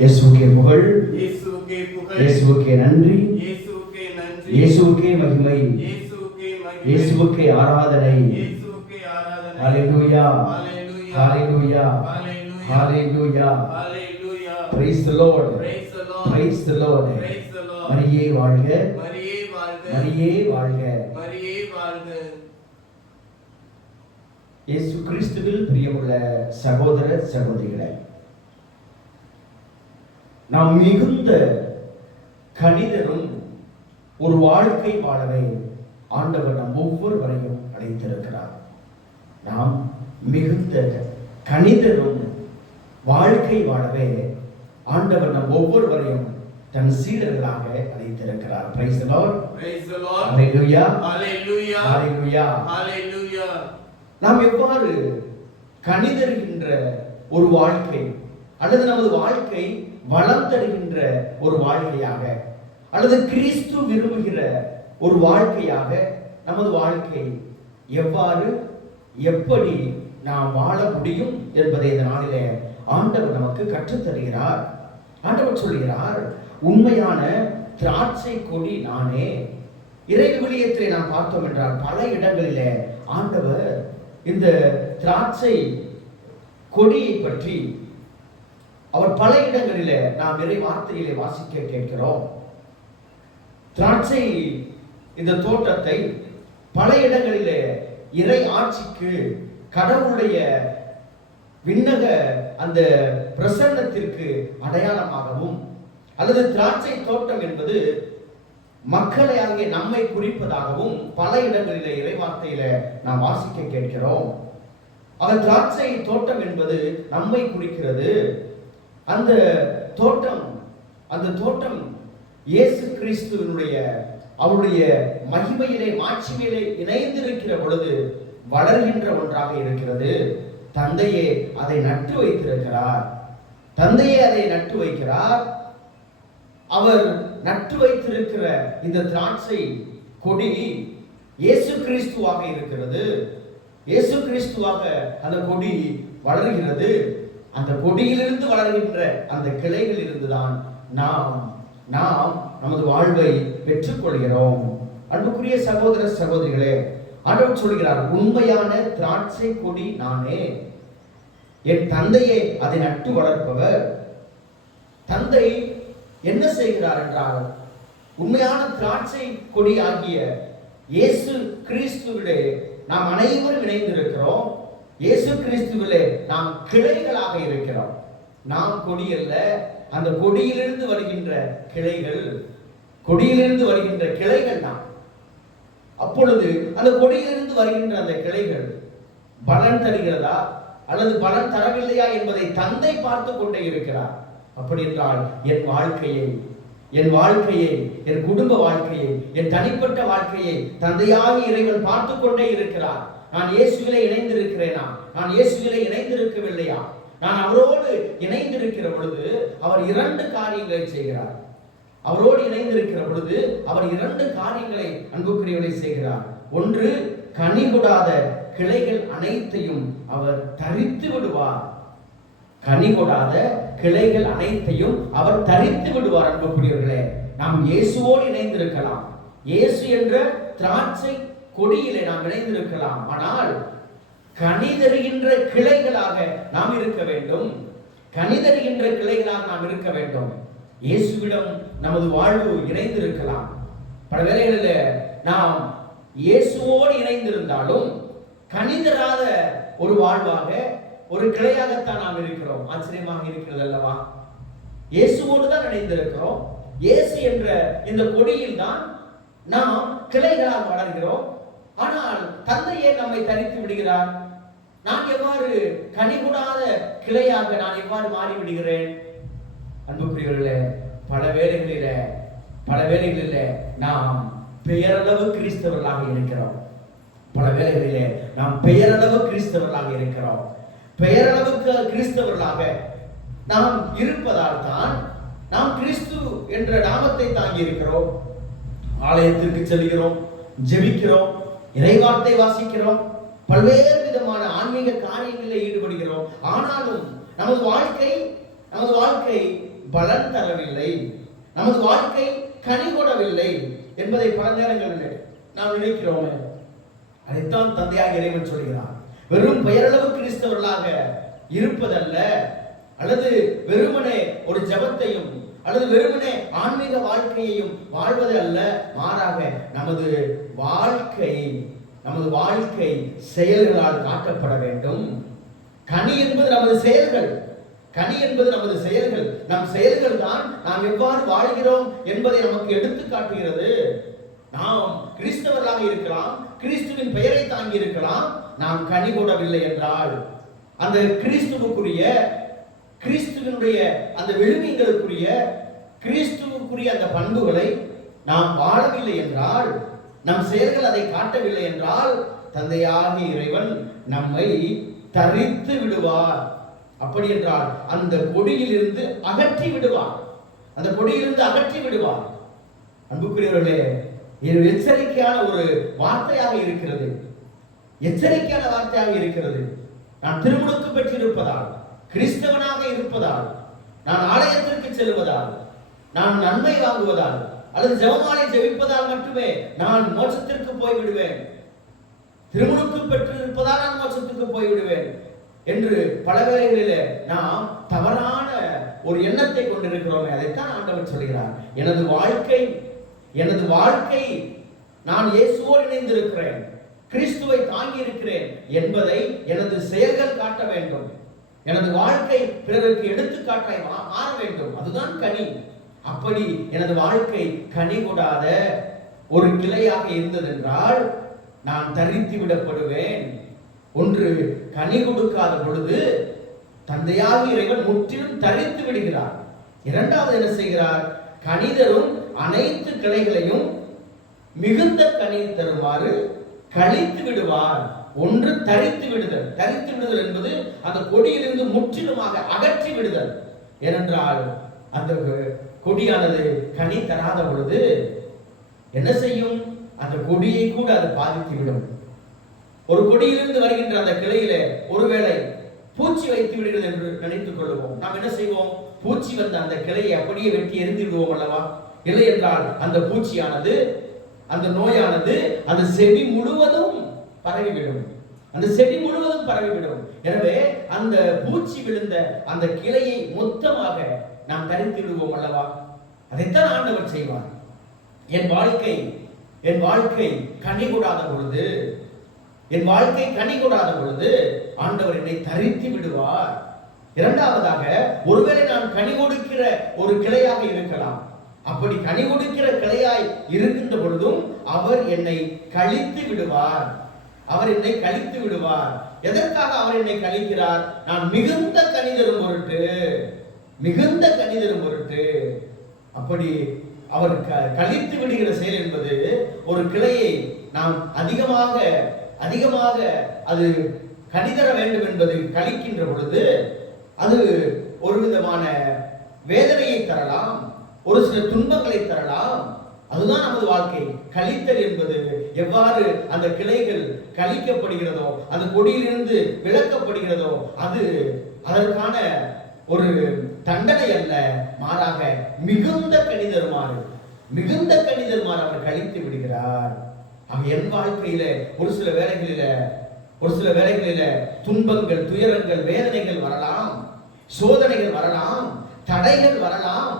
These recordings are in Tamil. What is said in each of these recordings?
இயேசுவுக்கே புகழ், இயேசுவுக்கே புகழ், இயேசுவுக்கே நன்றி, இயேசுவுக்கே நன்றி, இயேசுவுக்கே மகிமை, இயேசுவுக்கே மகிமை, இயேசுவுக்கே ஆராதனை. இயேசுவுக்கே ஆராதனை. ஹalleluya, ஹalleluya, ஹalleluya, ஹalleluya, ஹalleluya. ஹalleluya. Praise the Lord, Praise the Lord, praise the Lord. praise the Lord. மரியே வாழ்க, மரியே வாழ்க, மரியே வாழ்க. மரியே வாழ்க. இயேசு கிறிஸ்துவில் பிரியமுள்ள சகோதர சகோதரிகளே, நாம் மிகுந்த கனிதரும் ஒரு வாழ்க்கை வாழவே ஆண்டவர் நம் ஒவ்வொருவரையும் அழைத்திருக்கிறார். நாம் மிகுந்த கனிதரும் வாழ்க்கை வாழவே ஆண்டவர் நம் ஒவ்வொருவரையும் தன் சீடர்களாக அழைத்திருக்கிறார். Praise the Lord, Praise the Lord. Hallelujah, Hallelujah, Hallelujah. Hallelujah. நாம் எவ்வாறு கனிதருகின்ற ஒரு வாழ்க்கை அல்லது நமது வாழ்க்கை வளம் தருகின்ற ஒரு வாழ்க்கையாக அல்லது கிறிஸ்து விரும்புகிற ஒரு வாழ்க்கையாக நமது வாழ்க்கை எவ்வாறு எப்படி நாம் வாழ முடியும் என்பதை இந்த நாளிலே ஆண்டவர் நமக்கு கற்றுத்தருகிறார். ஆண்டவர் சொல்கிறார், உண்மையான திராட்சை கொடி நானே. இறை விவிலியத்தை நாம் பார்த்தோம் என்றால் பல இடங்களிலே ஆண்டவர் இந்த திராட்சை கொடியை பற்றி அவர் பல இடங்களிலே நாம் இறை வார்த்தையிலே வாசிக்க கேட்கிறோம். திராட்சை இந்த தோட்டத்தை பல இடங்களிலே இறை ஆட்சிக்கு கடவுளுடைய விண்ணக அந்த பிரசன்னத்திற்கு அடையாளமாகவும் அல்லது திராட்சை தோட்டம் என்பது மக்களை ஆகிய நம்மை குறிப்பதாகவும் பல இடங்களிலே இறை வார்த்தையில நாம் வாசிக்க கேட்கிறோம். அந்த திராட்சை தோட்டம் என்பது நம்மை குறிக்கிறது. அந்த தோட்டம் இயேசு கிறிஸ்துவினுடைய அவருடைய மகிமையிலே மாட்சிமையிலே இணைந்திருக்கிற பொழுது வளர்கின்ற ஒன்றாக இருக்கிறது. தந்தையே அதை நட்டு வைத்திருக்கிறார். தந்தையே அதை நட்டு வைக்கிறார். அவர் நட்டு வைத்திருக்கிற இந்த திராட்சை கொடி இயேசு கிறிஸ்துவாக இருக்கிறது. இயேசு கிறிஸ்துவாக அந்த கொடி வளர்கிறது. அந்த கொடியிலிருந்து வளர்கின்ற அந்த கிளைகளில் இருந்துதான் நாம் நமது வாழ்வை பெற்றுக்கொள்கிறோம். அன்புக்குரிய சகோதர சகோதரிகளே, ஆண்டவர் சொல்கிறார், உண்மையான திராட்சை கொடி நானே, என் தந்தையே அதை நட்டு வளர்ப்பவர். தந்தை என்ன செய்கிறார் என்றால், உண்மையான திராட்சை கொடி ஆகிய இயேசு கிறிஸ்துவிலே நாம் அனைவரும் இணைந்திருக்கிறோம். இயேசு கிறிஸ்துவிலே நாம் கிளைகளாக இருக்கிறோம். நாம் கொடி அல்ல, அந்த கொடியிலிருந்து வருகின்ற கிளைகள் நாம். அப்பொழுது அந்த கொடியிலிருந்து வருகின்ற அந்த கிளைகள் பலன் தருகிறதா அல்லது பலன் தரவில்லையா என்பதை தந்தை பார்த்து கொண்டே இருக்கிறார். அப்படி என்றால் என் வாழ்க்கையை என் குடும்ப வாழ்க்கையை, என் தனிப்பட்ட வாழ்க்கையை தந்தையாக இறைவன் பார்த்து கொண்டே இருக்கிறார். நான் இயேசுவிலே இணைந்திருக்கிறேனா, நான் இயேசுவிலே இணைந்திருக்கவில்லையா? நான் அவரோடு இணைந்திருக்கிற பொழுது அவர் இரண்டு காரியங்களை செய்கிறார். அவரோடு இணைந்திருக்கிற பொழுது அவர் இரண்டு காரியங்களை அன்புக்குரியவரை செய்கிறார். ஒன்று, கனி கொடாத கிளைகள் அனைத்தையும் அவர் தரித்து விடுவார். கனி கொடாத கிளைகள் அனைத்தையும் அவர் தரித்து விடுவார். அன்புக்குரியவர்களே, நாம் இயேசுவோடு இணைந்திருக்கலாம். இயேசு என்ற திராட்சை கொடியிலே நாம் இணைந்திருக்கலாம். ஆனால் கனி தருகின்ற கிளைகளாக நாம் இருக்க வேண்டும். கனி தருகின்ற கிளைகளாக நாம் இருக்க வேண்டும். இயேசுவிடம் நமது வாழ்வு இணைந்திருக்கலாம். பல வேளைகளில் நாம் இயேசுவோடு இணைந்திருந்தாலும் கனி தராத ஒரு வாழ்வாக, ஒரு கிளையாகத்தான் நாம் இருக்கிறோம். ஆச்சரியமாக இருக்கிறது அல்லவா? இயேசுவோடு தான் இணைந்திருக்கிறோம். இயேசு என்ற இந்த கொடியில் தான் நாம் கிளைகளாக வளர்கிறோம். ஆனால் தந்தையே நம்மை தரித்து விடுகிறார். நான் எவ்வாறு கனிகூடாத கிளையாக நான் எவ்வாறு மாறிவிடுகிறேன்? அன்புக்குரியவர்களே, பல வேளைகளிலே நாம் பெயரளவு கிறிஸ்தவர்களாக இருக்கிறோம். பல வேளைகளிலே நாம் பெயரளவு கிறிஸ்தவர்களாக இருக்கிறோம். பெயரளவுக்கு கிறிஸ்தவர்களாக நாம் இருப்பதால் தான் நாம் கிறிஸ்து என்ற நாமத்தை தாங்கி இருக்கிறோம். ஆலயத்திற்கு செல்கிறோம், ஜெபிக்கிறோம், இறைவார்த்தை வாசிக்கிறோம், பல்வேறு விதமான ஆன்மீக காரியங்களில் ஈடுபடுகிறோம். ஆனாலும் நமது வாழ்க்கை பலன் தரவில்லை, நமது வாழ்க்கை கனி கொடவில்லை என்பதை பல நேரங்களில் நாம் நினைக்கிறோமே. அதைத்தான் தந்தையாக இறைவன் சொல்கிறார். வெறும் பெயரளவு கிறிஸ்தவர்களாக இருப்பதல்ல, அல்லது வெறுமனே ஒரு ஜெபத்தையும் அல்லது வெறுமனே ஆன்மீக வாழ்க்கையையும் வாழ்வது அல்ல, மாறாக நமது வாழ்க்கை செயல்களால் காட்டப்பட வேண்டும். கனி என்பது நமது செயல்கள், கனி என்பது நமது செயல்கள். நம் செயல்கள் தான் நாம் எவ்வாறு வாழ்கிறோம் என்பதை நமக்கு எடுத்து காட்டுகிறது. நாம் கிறிஸ்தவர்களாக இருக்கலாம், கிறிஸ்துவின் பெயரை தாங்கி இருக்கலாம், நாம் கனி கொடவில்லை என்றால், அந்த கிறிஸ்துவினுடைய அந்த விழுமியங்களுக்குரிய கிறிஸ்துவுக்குரிய அந்த பண்புகளை நாம் வாழவில்லை என்றால், நம் செயல்கள் அதை காட்டவில்லை என்றால், தந்தையாகிய இறைவன் நம்மை தரித்து விடுவார். அப்படி என்றால் அந்த கொடியிலிருந்து அகற்றி விடுவார், அந்த கொடியிலிருந்து அகற்றி விடுவார். அன்புக்குரியவர்களே, இது எச்சரிக்கையான ஒரு வார்த்தையாக இருக்கிறது, எச்சரிக்கையான வார்த்தையாக இருக்கிறது. நான் திருமுழுக்கு பெற்றிருப்பதால், கிறிஸ்தவனாக இருப்பதால், நான் ஆலயத்திற்கு செல்வதால், நான் நன்மை வாங்குவதால் அல்லது ஜெபமாலை ஜெபிப்பதால் மட்டுமே நான் மோட்சத்திற்கு போய்விடுவேன், திருமுழுக்கு பெற்றிருப்பதால் நான் மோட்சத்துக்கு போய்விடுவேன் என்று பல வேளைகளிலே நாம் தவறான ஒரு எண்ணத்தை கொண்டிருக்கிறோமே. அதைத்தான் ஆண்டவர் சொல்கிறார். எனது வாழ்க்கை நான் இயேசுவோடு இணைந்திருக்கிறேன், கிறிஸ்துவை தாங்கி இருக்கிறேன் என்பதை எனது செயல்கள் காட்ட வேண்டும். எனது வாழ்க்கை பிறருக்கு எடுத்துக்காட்டாய் மாற வேண்டும். அதுதான் கனி. அப்படி எனது வாழ்க்கை கனி கொடாத ஒரு கிளையாக இருந்ததென்றால் நான் தரித்து விடப்படுவேன். ஒன்று, கனி கொடுக்காத பொழுது தந்தையாக இறைவன் முற்றிலும் தரித்து விடுகிறார். இரண்டாவது என்ன செய்கிறார்? கனி தரும் அனைத்து கிளைகளையும் மிகுந்த கனி தருமாறு கழித்து விடுவார். ஒன்று தரித்து விடுதல். தரித்து விடுதல் என்பது அந்த கொடியிலிருந்து முற்றிலுமாக அகற்றி விடுதல். ஏனென்றால் அந்த கொடியானது கனி தராத பொழுது என்ன செய்யும்? அந்த கொடியை கூட அது பாதித்து விடும். ஒரு கொடியிலிருந்து வருகின்ற அந்த கிளையில ஒருவேளை பூச்சி வைத்து விடுகிறது என்று நினைத்துக் கொள்வோம். நாம் என்ன செய்வோம்? பூச்சி வந்த அந்த கிளையை அப்படியே வெட்டி எரிந்து விடுவோம் அல்லவா? இல்லை என்றால் அந்த பூச்சியானது, அந்த நோயானது அந்த செடி முழுவதும் பரவிவிடும். அந்த செடி முழுவதும் பரவிவிடும். எனவே அந்த பூச்சி விழுந்த அந்த கிளையை மொத்தமாக நாம் தரித்து விடுவோம் அல்லவா? அதைத்தான் ஆண்டவர் செய்வார். என் வாழ்க்கை கனி கொடாத பொழுது, என் வாழ்க்கை கனி கொடாத பொழுது ஆண்டவர் என்னை தரித்து விடுவார். இரண்டாவதாக, ஒருவேளை நான் கனி கொடுக்கிற ஒரு கிளையாக இருக்கலாம். அப்படி கனி கொடுக்கிற கிளையாய் இருக்கின்ற பொழுதும் அவர் என்னை கழித்து விடுவார். அவர் என்னை கழித்து விடுவார். எதற்காக அவர் என்னை கழிக்கிறார்? நான் மிகுந்த கனி தரும் பொருட்டு, மிகுந்த கனி தரும் பொருட்டு. அப்படி அவர் கழித்து விடுகிற செயல் என்பது, ஒரு கிளையை நாம் அதிகமாக அது கனிதர வேண்டும் என்பது கழிக்கின்ற பொழுது அது ஒரு விதமான வேதனையை தரலாம், ஒரு சில துன்பங்களை தரலாம். அதுதான் நமது வாழ்க்கை. கழித்தல் என்பது எவ்வாறு அந்த கிளைகள் கழிக்கப்படுகிறதோ, அந்த கொடியிலிருந்து விலக்கப்படுகிறதோ, அது அதற்கான ஒரு தண்டனை அல்ல, மாறாக மிகுந்த கனிதருமாறு அவர் கழித்து விடுகிறார். என் வாழ்க்கையில ஒரு சில வேளைகளில துன்பங்கள், துயரங்கள், வேதனைகள் வரலாம், சோதனைகள் வரலாம், தடைகள் வரலாம்,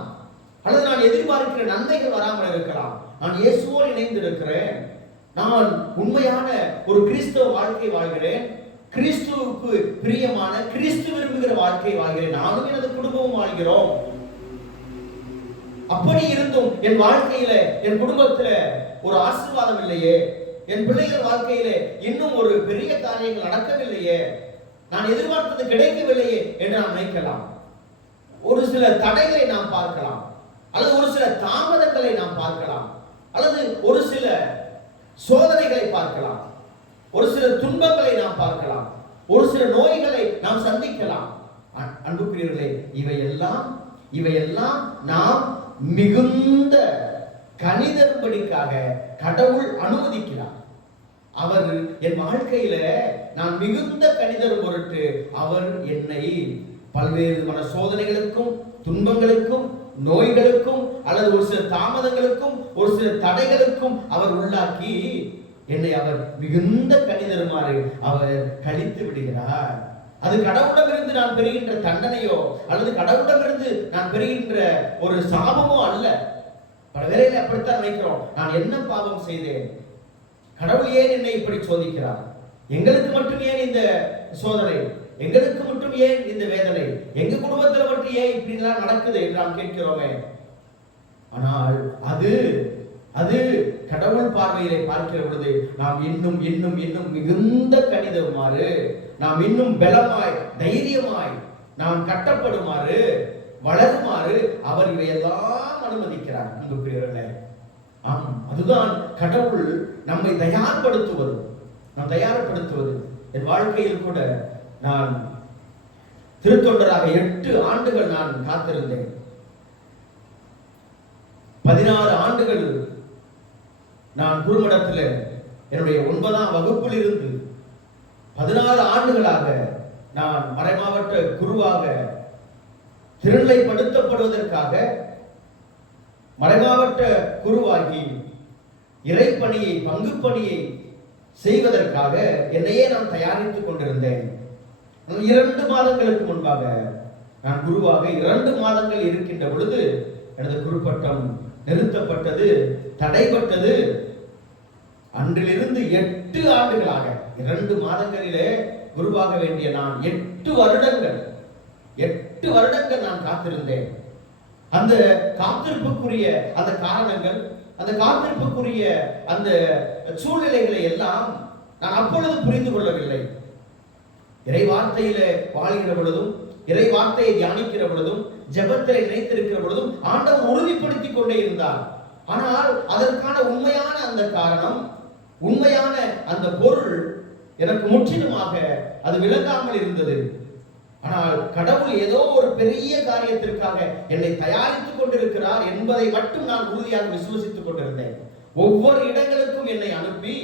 அல்லது நான் எதிர்பார்க்கிற நன்மைகள் வராமல் இருக்கலாம். நான் இயேசுவோடு இணைந்து இருக்கிறேன், நான் உண்மையான ஒரு கிறிஸ்தவ வாழ்க்கை வாழ்கிறேன், கிறிஸ்துவுக்கு பிரியமான, கிறிஸ்து விரும்புகிற வாழ்க்கை வாழ்கிறேன், நானும் எனது குடும்பமும் வாழ்கிறோம். அப்படி இருந்தும் என் வாழ்க்கையில, என் குடும்பத்துல ஒரு ஆசீர்வாதம் இல்லையே, என் பிள்ளைகள் வாழ்க்கையில இன்னும் ஒரு பெரிய காரியங்கள் நடக்கவில்லையே, நான் எதிர்பார்த்தது கிடைக்கவில்லையே என்று நாம் நினைக்கலாம். ஒரு சில தடைகளை நாம் பார்க்கலாம், அல்லது ஒரு சில தாமதங்களை நாம் பார்க்கலாம், அல்லது ஒரு சில சோதனைகளை பார்க்கலாம், ஒரு சில துன்பங்களை நாம் பார்க்கலாம், ஒரு சில நோய்களை நாம் சந்திக்கலாம். அன்புக்குரியவர்களே, இவையெல்லாம் நாம் மிகுந்த கனிதரும்படிக்காக கடவுள் அனுமதிக்கிறார். அவர் என் வாழ்க்கையில நான் மிகுந்த கனிதரும் பொருட்டு அவர் என்னை பல்வேறு விதமான சோதனைகளுக்கும் துன்பங்களுக்கும் நோய்களுக்கும் அல்லது ஒரு சில தாமதங்களுக்கும் ஒரு சில தடைகளுக்கும் அவர் உள்ளாக்கி என்னை அவர் மிகுந்த கனிதருமாறு அவர் கழித்து விடுகிறார். அது கடவுளிடமிருந்து நான் பெறுகின்ற தண்டனையோ அல்லது கடவுளிடமிருந்து நான் பெறுகின்ற ஒரு சாபமோ அல்ல. பல வேளையில அப்படித்தான் நினைக்கிறோம், நான் என்ன பாவம் செய்தேன், கடவுள் ஏன் என்னை இப்படி சோதிக்கிறார், எங்களுக்கு மட்டும் ஏன் இந்த சோதனை, எங்களுக்கு மட்டும் ஏன் இந்த வேதனை, எங்க குடும்பத்தில் மட்டும் ஏன் இப்படி எல்லாம் நடக்குது என்று நாம் கேட்கிறோமே. ஆனால் அது கடவுள் பார்வையிலே பார்க்கிற பொழுது நாம் இன்னும் இன்னும் இன்னும் மிகுந்த கணிதமாறு, நாம் இன்னும் பலமாய் தைரியமாய் நாம் கட்டப்படுமாறு வளருமாறு அவர் இவையெல்லாம் அனுமதிக்கிறார். அன்புக்குரியவர்களே, ஆம், அதுதான் கடவுள் நம்மை தயார்படுத்துவது, நாம் தயார்படுத்துவது. என் வாழ்க்கையில் கூட நான் திருத்தொண்டராக 8 ஆண்டுகள் நான் காத்திருந்தேன். 16 ஆண்டுகள் நான் குருமடத்தில் என்னுடைய 9ஆம் வகுப்பில் இருந்து 16 ஆண்டுகளாக நான் மறைமாவட்ட குருவாக திருநிலைப்படுத்தப்படுவதற்காக மறைமாவட்ட குருவாகி இறைப்பணியை பங்கு பணியை செய்வதற்காக என்னையே நான் தயாரித்துக் கொண்டிருந்தேன். 2 மாதங்களுக்கு முன்பாக நான் குருவாக 2 மாதங்கள் இருக்கின்ற பொழுது எனது குருப்பட்டம் நிறுத்தப்பட்டது, தடைப்பட்டது. அன்றிலிருந்து 8 ஆண்டுகளாக 2 மாதங்களிலே குருவாக வேண்டிய நான் 8 வருடங்கள் நான் காத்திருந்தேன். அந்த காத்திருப்புக்குரிய அந்த காரணங்கள், அந்த காத்திருப்புக்குரிய அந்த சூழ்நிலைகளை எல்லாம் நான் அப்பொழுது புரிந்து கொள்ளவில்லை. இறை வார்த்தையிலே வாழ்கிற பொழுதும், இறை வார்த்தையை தியானிக்கிற பொழுதும், ஜெபத்தை நினைத்திருக்கிற பொழுதும் ஆண்டவர் உறுதிப்படுத்திக் கொண்டே இருந்தார். ஆனால் அதற்கான உண்மையான அந்த காரணம், உண்மையான அந்த பொருள் எனக்கு முற்றிலுமாக அது விளங்காமல் இருந்தது. ஆனால் கடவுள் ஏதோ ஒரு பெரிய காரியத்திற்காக என்னை தயாரித்துக் கொண்டிருக்கிறார் என்பதை மட்டும் நான் உறுதியாக விசுவசித்துக் கொண்டிருந்தேன். ஒவ்வொரு இடங்களுக்கும் என்னை அனுப்பி,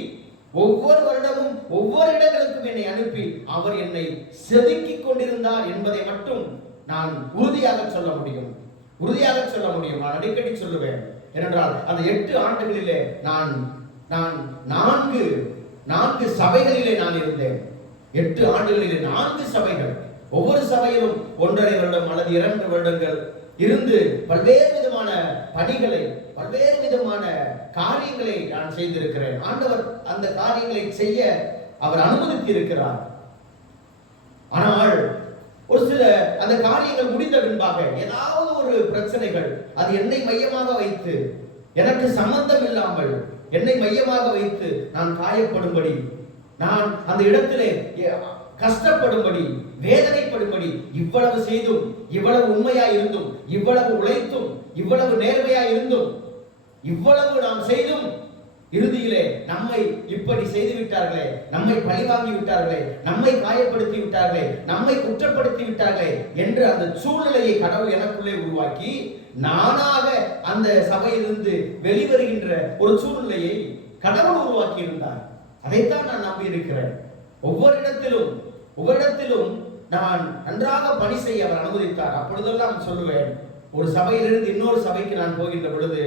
ஒவ்வொரு வருடமும் ஒவ்வொரு இடங்களுக்கும் என்னை அனுப்பி அவர் என்னை செதுக்கிக் கொண்டிருந்தார் என்பதை மட்டும் நான் உறுதியாக சொல்ல முடியும். நான் அடிக்கடி சொல்லுவேன். ஏனென்றால் அந்த 8 ஆண்டுகளிலே நான் 4 சபைகளிலே நான் இருந்தேன். 8 ஆண்டுகளிலே 4 சபைகள், ஒவ்வொரு சபையிலும் 1.5 வருடம் அல்லது 2 வருடங்கள் இருந்து பல்வேறு விதமான பணிகளை, பல்வேறு விதமான காரியங்களை நான் செய்திருக்கிறேன். ஆண்டவர் அந்த காரியங்களை செய்ய அவர் அனுமதித்து இருக்கிறார். ஆனால் ஒரு சில அந்த காரியங்கள் முடிந்த பின்பாக ஏதாவது ஒரு பிரச்சனைகள், அது என்னை மையமாக வைத்து, எனக்கு சம்பந்தம் இல்லாமல் என்னை மையமாக வைத்து நான் காயப்படும்படி, நான் அந்த இடத்திலே கஷ்டப்படும்படி, வேதனைப்படும்படி, இவ்வளவு செய்தும், இவ்வளவு உண்மையாய் இருந்தும், இவ்வளவு உழைத்தும், இவ்வளவு நேர்மையாய் இருந்தும், இவ்வளவு நாம் செய்தும் இறுதியிலே நம்மை இப்படி செய்து விட்டார்களே, நம்மை பழிவாங்கி விட்டார்களே, நம்மை காயப்படுத்தி விட்டார்களே, நம்மை குற்றப்படுத்தி விட்டார்களே என்று அந்த சூழ்நிலையை கடவுள் எனக்குள்ளே உருவாக்கி, நானாக அந்த சபையிலிருந்து வெளிவருகின்ற ஒரு சூழ்நிலையை கடவுள் உருவாக்கி இருந்தார். அதைத்தான் நான் நம்பி இருக்கிறேன். ஒவ்வொரு இடத்திலும் நான் நன்றாக பணி செய்ய அவர் அனுமதித்தார். அப்பொழுதெல்லாம் சொல்லுவேன், ஒரு சபையிலிருந்து இன்னொரு சபைக்கு நான் போகின்ற பொழுது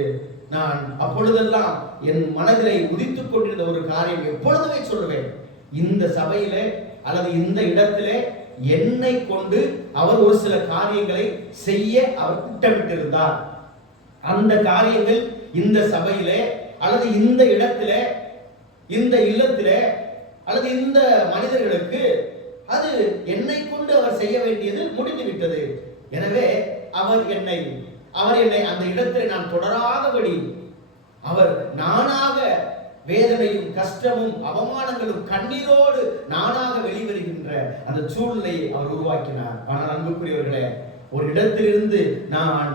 நான் அப்பொழுதெல்லாம் என் மனதிலே உதித்துக் கொண்டிருந்த ஒரு காரியம் எப்பொழுதுமே சொல்லுவேன், இந்த சபையிலே அல்லது இந்த இடத்திலே என்னை கொண்டு அவர் ஒரு சில காரியங்களை செய்ய அவர் திட்டமிட்டிருந்தார். அந்த காரியங்கள் இந்த சபையிலே அல்லது இந்த இடத்திலே, இந்த இல்லத்திலே அல்லது இந்த மனிதர்களுக்கு அது என்னை கொண்டு அவர் செய்ய வேண்டியது முடிந்துவிட்டது. எனவே அவர் என்னை அந்த இடத்தில் நான் தொடராதபடி அவர் நானாக வேதனையும் கஷ்டமும் அவமானங்களும் கண்ணீரோடு நானாக வெளிவருகின்ற அந்த சூழ்நிலையை அவர் உருவாக்கினார். ஆனால் அன்புக்குரியவர்களே, ஒரு இடத்திலிருந்து நான்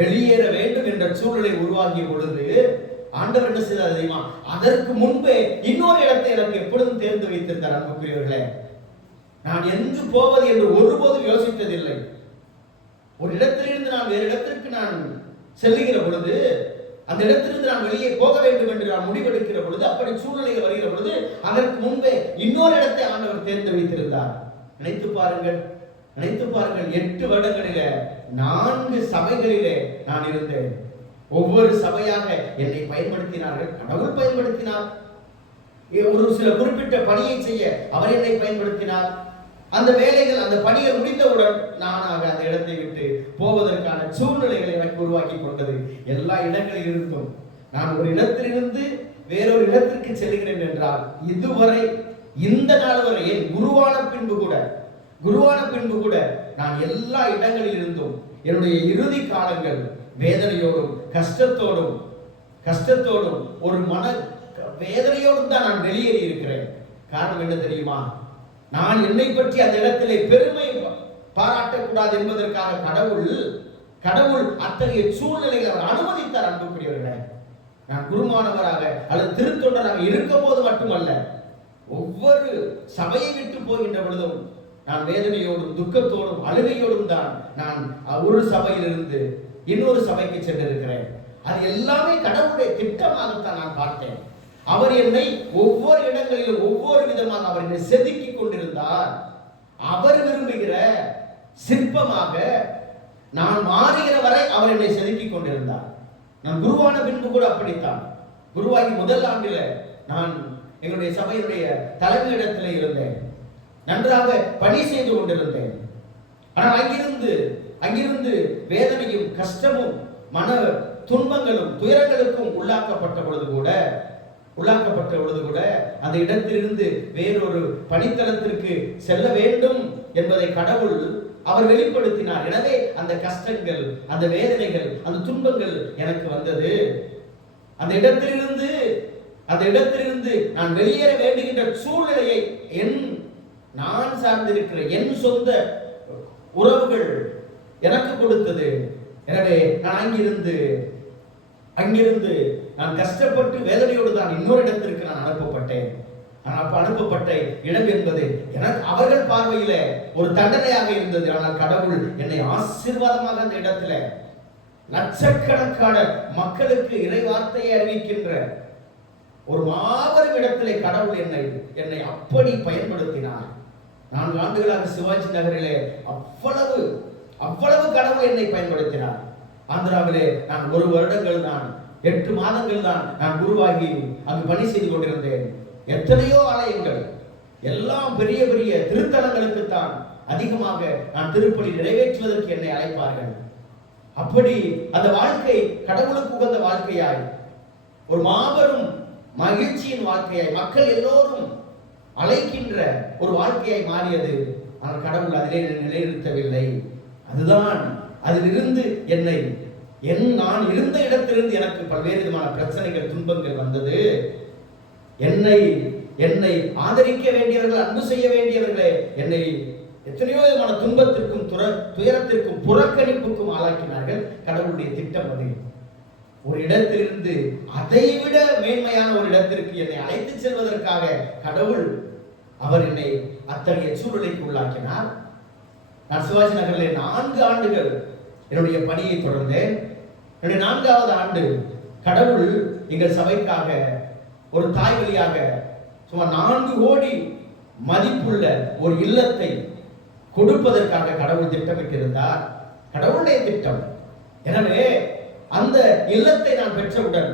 வெளியேற வேண்டும் என்ற சூழ்நிலை உருவாகிய பொழுது ஆண்டவர் என்ன செய்தார் தெரியுமா? அதற்கு முன்பே இன்னொரு இடத்தை எனக்கு எப்பொழுதும் தேர்ந்து வைத்திருந்தார். அன்புக்குரியவர்களே, நான் எங்கு போவது என்று ஒருபோதும் யோசித்ததில்லை. ஒரு இடத்திலிருந்து நான் வேறு இடத்திற்கு நான் செல்லுகிற பொழுது, அந்த இடத்திலிருந்து நான் வெளியே போக வேண்டும் என்று நான் முடிவெடுக்கிற பொழுது, அப்படி சூழ்நிலைகள் வருகிற பொழுது அதற்கு முன்பே இன்னொரு இடத்தை ஆண்டவர் தேர்ந்து வைத்திருந்தார். நினைத்து பாருங்கள், நினைத்து பாருங்கள், 8 வருடங்களிலே 4 சபைகளிலே நான் இருந்தேன். ஒவ்வொரு சபையாக என்னை பயன்படுத்தினார்கள், கடவுள் பயன்படுத்தினார். ஒரு சில குறிப்பிட்ட பணியை செய்ய அவர் என்னை பயன்படுத்தினார். அந்த வேலைகள், அந்த பணிகள் முடிந்தவுடன் நானாக அந்த இடத்தை விட்டு போவதற்கான சூழ்நிலைகளை எனக்கு உருவாக்கி கொண்டது. எல்லா இடங்களில் இருந்தும் நான் ஒரு இடத்திலிருந்து வேறொரு இடத்திற்கு செல்கிறேன் என்றால், இதுவரை இந்த நாள் வரை என் குருவான பின்பு கூட நான் எல்லா இடங்களில் இருந்தும் என்னுடைய இறுதி காலங்கள் வேதனையோடும் கஷ்டத்தோடும் ஒரு மன வேதனையோடும் தான் நான் வெளியேறி இருக்கிறேன். காரணம் என்ன தெரியுமா? நான் என்னை பற்றி அந்த இடத்திலே பெருமை பாராட்டக்கூடாது என்பதற்காக கடவுள் அத்தகைய சூழ்நிலைகளை அவர் அனுமதித்தார். அன்புக்குரியவர்களே, நான் குருமானவராக அல்லது திருத்தொண்டராக இருக்கும் போது மட்டுமல்ல, ஒவ்வொரு சபையை விட்டு போகின்ற பொழுதும் நான் வேதனையோடும் துக்கத்தோடும் அழுகையோடும் தான் நான் ஒரு சபையிலிருந்து இன்னொரு சபைக்கு சென்றிருக்கிறேன். அது எல்லாமே கடவுளுடைய திட்டமாகத்தான் நான் பார்த்தேன். அவர் என்னை ஒவ்வொரு இடங்களிலும் ஒவ்வொரு விதமாக அவர் என்னை செதுக்கி கொண்டிருந்தார். அவர் விரும்புகிற சிற்பமாக நான் மாறுகிற வரை அவர் என்னை செதுக்கி கொண்டிருந்தார். நான் குருவான பின்பு கூட அப்படித்தான். குருவாகி முதல் ஆண்டில நான் எங்களுடைய சபையுடைய தலைமையிடத்தில் இருந்தேன். நன்றாக பணி செய்து கொண்டிருந்தேன். ஆனால் அங்கிருந்து வேதனையும் கஷ்டமும் மன துன்பங்களும் துயரங்களுக்கும் உள்ளாக்கப்பட்ட பொழுது கூட அந்த இடத்திலிருந்து வேறொரு பணித்தளத்திற்கு செல்ல வேண்டும் என்பதை கடவுள் அவர் வெளிப்படுத்தினார். எனவே அந்த கஷ்டங்கள், அந்த வேதனைகள், அந்த துன்பங்கள் எனக்கு வந்தது. அந்த இடத்திலிருந்து நான் வெளியேற வேண்டுகின்ற சூழ்நிலையை நான் சார்ந்திருக்கிற என் சொந்த உறவுகள் எனக்கு கொடுத்தது. எனவே நான் அங்கிருந்து நான் கஷ்டப்பட்டு வேதனையோடு தான் இன்னொரு இடத்திற்கு நான் அனுப்பப்பட்டேன். நான் அப்ப அனுப்பப்பட்ட இடம் என்பது எனக்கு அவர்கள் பார்வையில ஒரு தண்டனையாக இருந்தது. ஆனால் கடவுள் என்னை ஆசீர்வாதமாக அந்த இடத்துல லட்சக்கணக்கான மக்களுக்கு இறை வார்த்தையை அறிவிக்கின்ற ஒரு மாபெரும் இடத்திலே கடவுள் என்னை அப்படி பயன்படுத்தினார். 4 ஆண்டுகளாக சிவாஜி நகரிலே அவ்வளவு கடவுள் என்னை பயன்படுத்தினார். ஆந்திராவிலே நான் 1 வருடங்கள் தான், 8 மாதங்கள் தான் நான் குருவாகி அங்கு பணி செய்து கொண்டிருந்தேன். எத்தனையோ ஆலயங்கள், எல்லாம் பெரிய பெரிய திருத்தலங்களுக்கு தான் அதிகமாக நான் திருப்பலி நிறைவேற்றுவதற்கு என்னை அழைப்பார்கள். அப்படி அந்த வாழ்க்கை கடவுளுக்கு உகந்த வாழ்க்கையாய், ஒரு மாபெரும் மகிழ்ச்சியின் வாழ்க்கையாய், மக்கள் எல்லோரும் அழைக்கின்ற ஒரு வாழ்க்கையாய் மாறியது. ஆனால் கடவுள் அதிலே நிலைநிறுத்தவில்லை. அதுதான் அதிலிருந்து நான் இருந்த இடத்திலிருந்து எனக்கு பல்வேறு விதமான பிரச்சனைகள், துன்பங்கள் வந்தது. என்னை ஆதரிக்க வேண்டியவர்கள், அன்பு செய்ய வேண்டியவர்களே என்னை எத்தனையோ விதமான துன்பத்திற்கும் துயரத்திற்கும் புறக்கணிப்புக்கும் ஆளாக்கினார்கள். கடவுளுடைய திட்டம் அது. ஒரு இடத்திலிருந்து அதைவிட மேன்மையான ஒரு இடத்திற்கு என்னை அழைத்து செல்வதற்காக கடவுள் அவர் என்னை அத்தகைய சூழ்நிலைக்கு உள்ளாக்கினார். நான் சிவாஜி நகரில் 4 ஆண்டுகள் என்னுடைய பணியை தொடர்ந்தேன். என்னுடைய 4வது ஆண்டு கடவுள் எங்கள் சபைக்காக ஒரு தாய் வழியாக சுமார் 4 கோடி மதிப்புள்ள ஒரு இல்லத்தை கொடுப்பதற்காக கடவுள் திட்டமிட்டிருந்தார். கடவுளுடைய திட்டம். எனவே அந்த இல்லத்தை நான் பெற்றவுடன்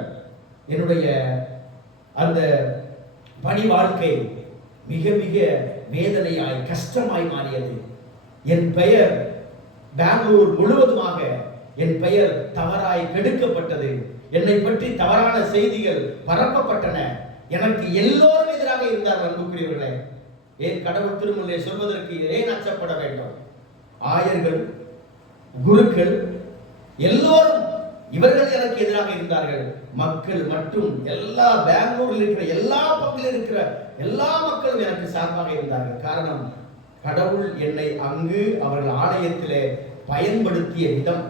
என்னுடைய அந்த பணி வாழ்க்கை மிக மிக வேதனையாய், கஷ்டமாய் மாறியது. என் பெயர் பெங்களூர் முழுவதுமாக என் பெயர் தவறாய் கெடுக்கப்பட்டது. என்னை பற்றி தவறான செய்திகள் பரப்பப்பட்டன. எனக்கு எல்லோரும் எதிராக இருந்தார்கள். அன்புக்குரியவர்களே, ஏன் கடவுள் திருமலை சொல்வதற்கு ஏன் அச்சப்பட வேண்டும்? ஆயர்கள், குருக்கள் எல்லோரும் இவர்கள் எனக்கு எதிராக இருந்தார்கள். மக்கள் மற்றும் எல்லா பெங்களூரில் இருக்கிற எல்லா பகுதியில் இருக்கிற எல்லா மக்களும் எனக்கு சார்பாக இருந்தார்கள். காரணம், கடவுள் என்னை அங்கு அவர்கள் ஆலயத்திலே பயன்படுத்திய விதம்.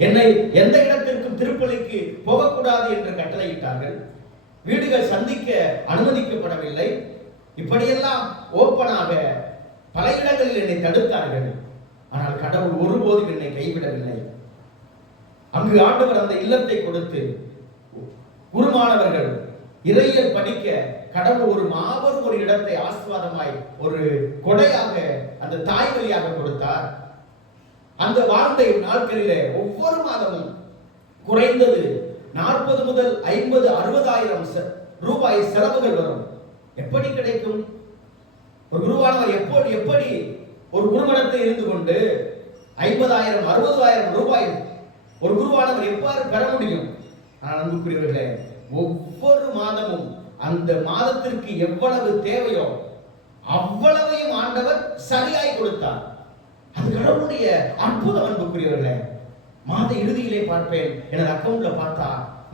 என்னை எந்த இடத்திற்கும் திருப்பலிக்கு போகக்கூடாது என்று கட்டளையிட்டார்கள். வீடுகள் சந்திக்க அனுமதிக்கப்படவில்லை. இப்படியெல்லாம் ஓப்பனாக பல இடங்களில் என்னை தடுத்தார்கள். ஆனால் கடவுள் ஒருபோதும் என்னை கைவிடவில்லை. அங்கு ஆண்டவர் அந்த இல்லத்தை கொடுத்து குருமானவர்கள் இறையல் படிக்க கடவுள் ஒரு மாபெரும் ஒரு இடத்தை ஆசீர்வாதமாய் ஒரு கொடையாக அந்த தாய் வழியாக கொடுத்தார். அந்த வாழ்ந்த நாட்களிலே ஒவ்வொரு மாதமும் குறைந்தது 40 முதல் 50 60,000 ரூபாய் செலவுகள் வரும். எப்படி கிடைக்கும்? ஒரு குருவானவர் எப்படி ஒரு குருமடத்தில் இருந்து கொண்டு 50,000 60,000 ரூபாய் ஒரு குருவானவர் எவ்வாறு பெற முடியும்? ஆனால் அன்புக்குரியவர்களே, ஒவ்வொரு மாதமும் அந்த மாதத்திற்கு எவ்வளவு தேவையோ அவ்வளவையும் ஆண்டவர் சரியாய் கொடுத்தார். அது கடவுளுடைய அற்புதம். அன்புக்குரியவர்களே, மாத இறுதியிலே பார்ப்பேன், எனது அக்கவுண்ட்ல பார்த்தா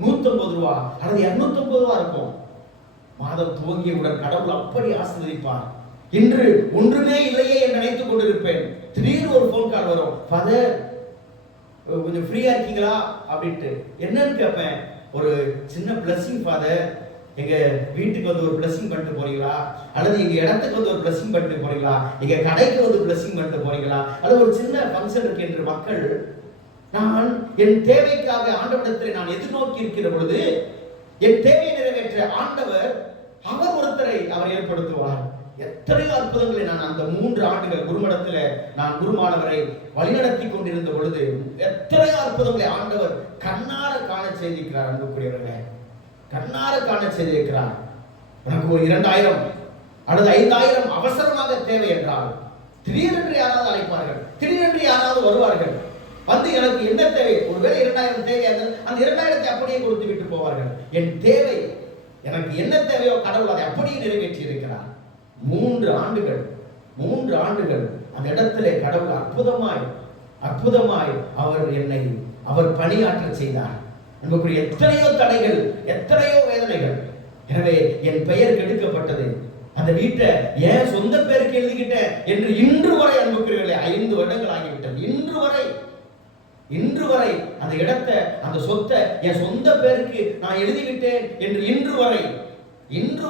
150 ரூபா அல்லது 250 ரூபா இருக்கும். மாதம் துவங்கியவுடன் கடவுள் அப்படி ஆசீர்வதிப்பார். இன்று ஒன்றுமே இல்லையே என்று நினைத்துக் கொண்டிருப்பேன். திடீர்னு ஒரு போன் கால் வரும், ஃபாதர் கொஞ்சம் ஃப்ரீயா இருக்கீங்களா அப்படின்ட்டு. என்னன்னு கேட்பேன். ஒரு சின்ன பிளஸிங் ஃபாதர், எங்க வீட்டுக்கு வந்து ஒரு பிளஸிங் பண்ணிட்டு போறீங்களா, அல்லது எங்க இடத்துக்கு வந்து ஒரு பிளஸிங் பண்ணிட்டு போறீங்களா, எங்க கடைக்கு வந்து பிளஸிங் பண்ணிட்டு போறீங்களா, அல்லது ஒரு சின்ன ஃபங்க்ஷன் இருக்கு என்று மக்கள். நான் என் தேவைக்காக ஆண்டவரிடத்தில் நான் எதிர்நோக்கி இருக்கிற பொழுது என் தேவையை நிறைவேற்ற ஆண்டவர் அவர் ஒருத்தரை அவர் ஏற்படுத்துவார். எத்தனையோ அற்புதங்களை நான் அந்த 3 ஆண்டுகள் குருமடத்தில் நான் குருமானவரை வழிநடத்தி கொண்டிருந்த பொழுது எத்தனையோ அற்புதங்களை ஆண்டவர் கண்ணார காண செய்திருக்கிறார். அன்புக்குரியவர்களே, கண்ணார காண செய்திருக்கிறார். உனக்கு ஒரு 2,000 அல்லது 5,000 அவசரமாக தேவை என்றால் திடீரென்று யாராவது அழைப்பார்கள், திடீரென்று யாராவது வருவார்கள். வந்து எனக்கு என்ன தேவை, ஒருவேளை 2,000 தேவை, அந்த 2,000 அப்படியே கொடுத்து விட்டு போவார்கள். என் தேவை, எனக்கு என்ன தேவையோ கடவுள் அதை அப்படியே நிறைவேற்றி இருக்கிறார். 3 ஆண்டுகள் அந்த இடத்திலே கடவுள் அற்புதமாய் அவர் பணியாற்ற செய்தார். நமக்கு எத்தனையோ தடைகள், எத்தனையோ வேதனைகள். எனவே என் பெயர் கெடுக்கப்பட்டது. அந்த வீட்டை ஏன் சொந்த பேருக்கு எழுதிக்கிட்டேன் என்று இன்று வரை அன்புக்குரியவர்களே 5 வருடங்கள் ஆகிவிட்டது. இன்று வரை அந்த இடத்தை, அந்த சொத்தை என் சொந்த பேருக்கு நான் எழுதிவிட்டேன் என்று இன்று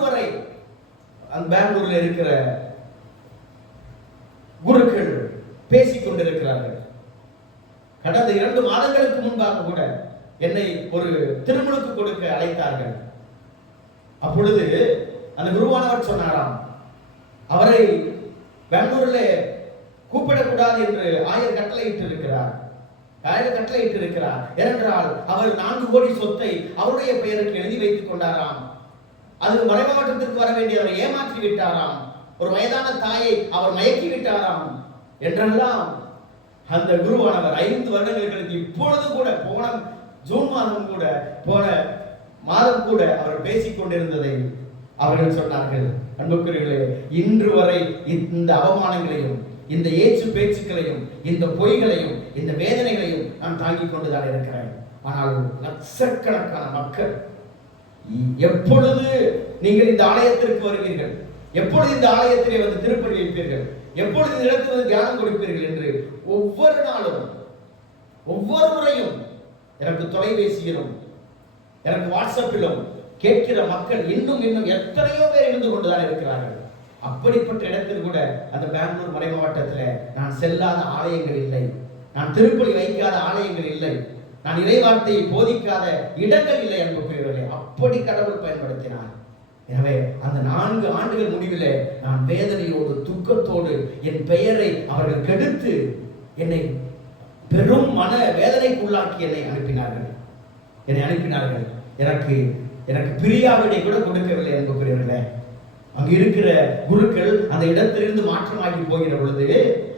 வரை அந்த பெங்களூர்ல இருக்கிற குருக்கள் பேசிக் கொண்டிருக்கிறார்கள். கடந்த 2 மாதங்களுக்கு முன்பாக கூட என்னை ஒரு திருமணுக்கு கொடுக்க அழைத்தார்கள். அப்பொழுது அந்த குருவானவர் சொன்னாராம், அவரை பெங்களூர்ல கூப்பிடக்கூடாது என்று ஆயர் கட்டளையிட்டு இருக்கிறார். ஏனென்றால் அவர் 4 கோடி சொத்தை அவருடைய பெயருக்கு எழுதி வைத்துக் கொண்டாராம். அது மறைமாவட்டத்திற்கு வர வேண்டியவரை ஏமாற்றி விட்டாராம். ஒரு வயதான தாயை அவர் மயக்கி விட்டாராம் என்றெல்லாம் அந்த குருவானவர் 5 வருடங்களுக்கு இப்பொழுது கூட போன ஜூன் மாதம் கூட போன மாதம் கூட அவர் பேசிக் கொண்டிருந்ததை அவர்கள் சொன்னார்கள். அன்புக்குரியவர்களே, இன்று வரை இந்த அவமானங்களையும், இந்த ஏச்சு பேச்சுக்களையும், இந்த பொய்களையும், இந்த வேதனைகளையும் நான் தாங்கிக் கொண்டுதான் இருக்கிறேன். ஆனால் லட்சக்கணக்கான மக்கள் எப்பொழுது நீங்கள் இந்த ஆலயத்திற்கு வருவீர்கள், எப்பொழுது இந்த ஆலயத்திலே வந்து திருப்பலி வைப்பீர்கள், எப்பொழுது இந்த இடத்தில் வந்து தியானம் கொடுப்பீர்கள் என்று ஒவ்வொரு நாளும், ஒவ்வொரு முறையும் எனக்கு தொலைபேசியிலும், எனக்கு வாட்ஸ்அப்பிலும் கேட்கிற மக்கள் இன்னும் எத்தனையோ பேர் இருந்து கொண்டுதான் இருக்கிறார்கள். அப்படிப்பட்ட இடத்தில் கூட அந்த பெங்களூர் மறை மாவட்டத்தில் நான் செல்லாத ஆலயங்கள் இல்லை, நான் திருப்பலி வைக்காத ஆலயங்கள் இல்லை, நான் இறைவார்த்தையை போதிக்காத இடங்கள் இல்லை. அன்புக்குரியவர்களே, அப்படி கடவுள் பயன்படுத்தினார். எனவே அந்த 4 ஆண்டுகள் முடிவிலே நான் வேதனையோடு துக்கத்தோடு என் பெயரை அவர்கள் கெடுத்து என்னை பெரும் மன வேதனைக்குள்ளாக்கி என்னை அனுப்பினார்கள். எனக்கு பிரியாவிடை கூட கொடுக்கவில்லை. அன்புக்குரியவர்களே, அங்கு இருக்கிற குருக்கள் அந்த இடத்திலிருந்து மாற்றமாகி போகிற பொழுது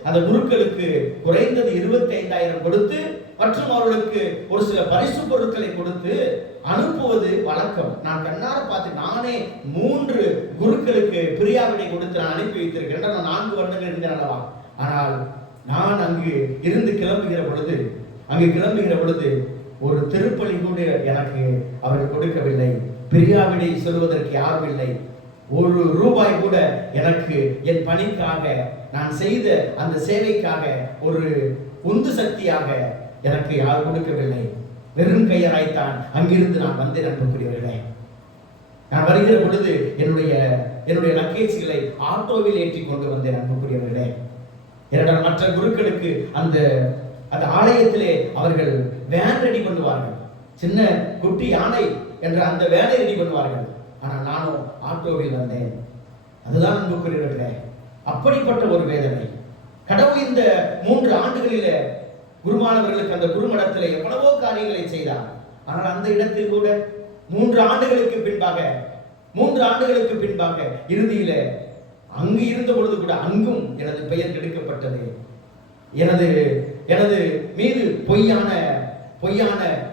அந்த குருக்களுக்கு குறைந்தது 25,000 கொடுத்து மற்றும் அவர்களுக்கு ஒரு சில பரிசு பொருட்களை கொடுத்து அனுப்புவது வழக்கம். நான் கண்ணார பார்த்து நானே 3 குருக்களுக்கு பிரியாவிடை கொடுத்து நான் அனுப்பி வைத்திருக்கிறேன். நான் 4 வருடங்கள் இருந்தேன் அல்லவா. ஆனால் நான் அங்கு இருந்து கிளம்புகிற பொழுது ஒரு திருப்பலி கூட எனக்கு அவர்கள் கொடுக்கவில்லை. பிரியாவிடை சொல்வதற்கு யாரும் இல்லை. 1 ரூபாய் கூட எனக்கு என் பணிக்காக நான் செய்த அந்த சேவைக்காக ஒரு உந்து சக்தியாக எனக்கு யார் கொடுக்கவில்லை. வெறும் கையராய்த்தான் அங்கிருந்து நான் வந்தேன். அன்புக்குரியவர்களே, நான் வருகிற பொழுது என்னுடைய லக்கேஜ்களை ஆட்டோவில் ஏற்றி கொண்டு வந்தேன். அன்புக்குரியவர்களே, இரண்டாம் மற்ற குருக்களுக்கு அந்த ஆலயத்திலே அவர்கள் வேன் ரெடி பண்ணுவார்கள். சின்ன குட்டி யானை என்ற அந்த வேனை ரெடி பண்ணுவார்கள். ஆனால் நானும் ஆட்டோவில் வந்தேன். அதுதான் அன்புக்குரியவர்களே, அப்படிப்பட்ட ஒரு வேதனை. கடவுள் இந்த 3 ஆண்டுகளில குருமானவர்களுக்கு அந்த குருமடத்திலே எவ்வளவோ காரியங்களை செய்தார். ஆனால் அந்த இடத்தில் கூட 3 ஆண்டுகளுக்கு பின்பாக இறுதியில அங்கு இருந்த பொழுது கூட அங்கும் எனது பெயர் கெடுக்கப்பட்டது. எனது மீது பொய்யான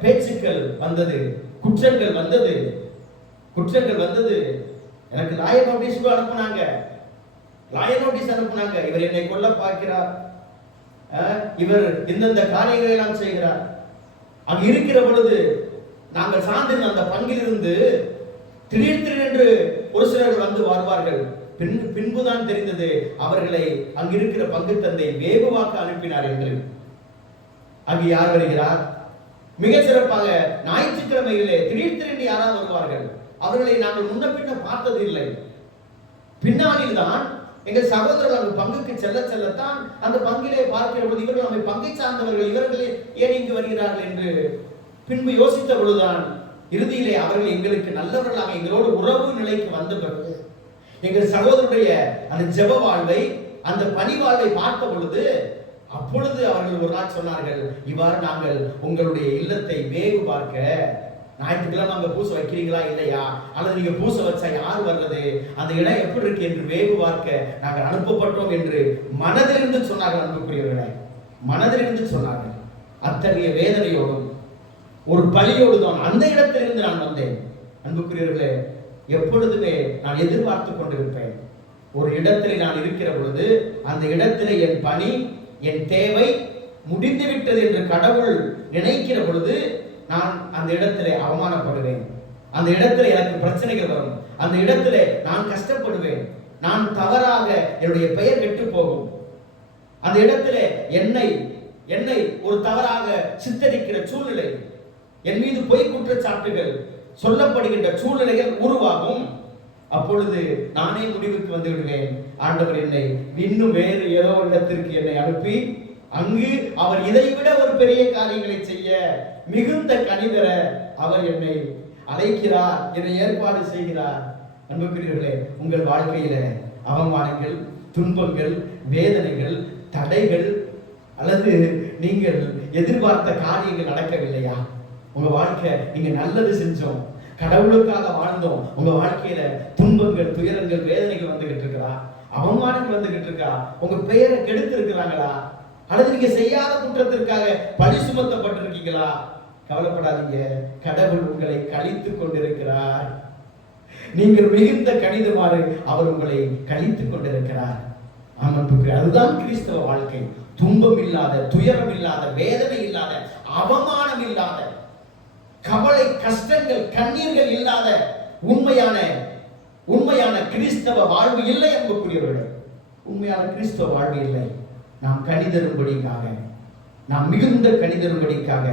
பேச்சுக்கள் வந்தது, குற்றங்கள் வந்தது. எனக்கு லாயர் நோட்டீஸ் அனுப்புனாங்க. இவர் என்னை கொல்ல பார்க்கிறார், இவர் இந்த காரியங்களை எல்லாம் செய்கிறார். அங்கு இருக்கிற பொழுது நாங்கள் சார்ந்திருந்த அந்த பங்கிலிருந்து திடீரென்று ஒரு சிலர் வந்து வருவார்கள். பின்புதான் தெரிந்தது அவர்களை அங்கிருக்கிற பங்கு தந்தை வேகுவாக்க அனுப்பினார் என்று. அங்கு யார் வருகிறார்? மிக சிறப்பாக ஞாயிற்றுக்கிழமையிலே திடீரென்று யாராவது வருவார்கள். அவர்களை நாங்கள் முன்ன பின்ன பார்த்ததில்லை. பின்னாளில் தான் எங்கள் சகோதரர்கள் அந்த பங்குக்கு செல்லத்தான் அந்த பங்கிலே பார்க்கிற பொழுது இவர்கள் நம்மை பங்கை சார்ந்தவர்கள், இவர்களே ஏன் இங்கு வருகிறார்கள் என்று பின்பு யோசித்த பொழுதுதான் இறுதியிலே அவர்கள் எங்களுக்கு நல்லவர்களாக எங்களோடு உறவு நிலைக்கு வந்த பிறகு எங்கள் சகோதரருடைய அந்த ஜெப வாழ்வை, அந்த பணி வாழ்வை பார்த்த பொழுது அப்பொழுது அவர்கள் ஒரு நாள் சொன்னார்கள், இவ்வாறு நாங்கள் உங்களுடைய இல்லத்தை வேகு பார்க்க ஞாயிற்றுக்கிழமை அங்க பூசை வைக்கிறீங்களா இல்லையா, அல்லது நீங்க பூசை வச்சா யார் வர்றது, அந்த இடம் எப்படி இருக்கு என்று வேகு பார்க்க நாங்கள் அனுப்பப்பட்டோம் என்று மனதிலிருந்து சொன்னார்கள். அன்புக்குரியவர்களே, மனதிலிருந்து சொன்னார்கள். அத்தகைய வேதனையோடும் ஒரு பலியோடு தான் அந்த இடத்திலிருந்து நான் வந்தேன். அன்புக்குரியவர்களே, எப்பொழுதுமே நான் எதிர்பார்த்து கொண்டிருப்பேன். ஒரு இடத்திலே நான் இருக்கிற பொழுது அந்த இடத்திலே என் பணி, என் தேவை முடிந்துவிட்டது என்று கடவுள் நினைக்கிற பொழுது நான் அந்த இடத்திலே அவமானப்படுவேன். அந்த இடத்திலே எனக்கு பிரச்சனைகள் வரும். அந்த இடத்திலே நான் கஷ்டப்படுவேன். நான் தவறாக என்னுடைய பெயர் கெட்டு போகும். அந்த இடத்திலே என்னை ஒரு தவறாக சித்தரிக்கிற சூழ்நிலை, என் மீது பொய் குற்றச்சாட்டுகள் சொல்லப்படுகின்ற சூழ்நிலைகள் உருவாகும். அப்பொழுது நானே முடிவுக்கு வந்து விடுவேன், ஆண்டவர் என்னை இன்னும் வேறு ஏதோ ஒரு இடத்திற்கு என்னை அனுப்பி அங்கு அவர் இதைவிட ஒரு பெரிய காரியங்களை செய்ய மிகுந்த கனிதர அவர் என்னை அழைக்கிறார், என்னை ஏற்பாடு செய்கிறார். அன்புக்குரியவர்களே, உங்கள் வாழ்க்கையில அவமானங்கள், துன்பங்கள், வேதனைகள், தடைகள் அல்லது நீங்கள் எதிர்பார்த்த காரியங்கள் நடக்கவில்லையா? உங்க வாழ்க்கை நீங்க நல்லது செஞ்சோம், கடவுளுக்காக வாழ்ந்தோம், உங்க வாழ்க்கையில துன்பங்கள், துயரங்கள், வேதனைகள் வந்துகிட்டு இருக்கா, அவமானங்கள் வந்துகிட்டு இருக்கா, உங்க பெயரை கெடுத்து இருக்கிறாங்களா, அல்லது நீங்க செய்யாத குற்றத்திற்காக பழி சுமத்தப்பட்டிருக்கீங்களா? கவலைப்படாதீங்க, கடவுள் உங்களை கழித்துக் கொண்டிருக்கிறார். நீங்கள் மிகுந்த கணிதமாறு அவர் உங்களை கழித்துக் கொண்டிருக்கிறார். அதுதான் கிறிஸ்தவ வாழ்க்கை. துன்பம் இல்லாத, துயரம் இல்லாத, வேதனை இல்லாத, அவமானம் இல்லாத, கவலை, கஷ்டங்கள், கண்ணீர்கள் இல்லாத உண்மையான கிறிஸ்தவ வாழ்வு இல்லை. அன்புக்குரியவர்களே, உண்மையான கிறிஸ்தவ வாழ்வு இல்லை. நாம் கணிதரும்படிக்காக, நாம் மிகுந்த கணிதரும்படிக்காக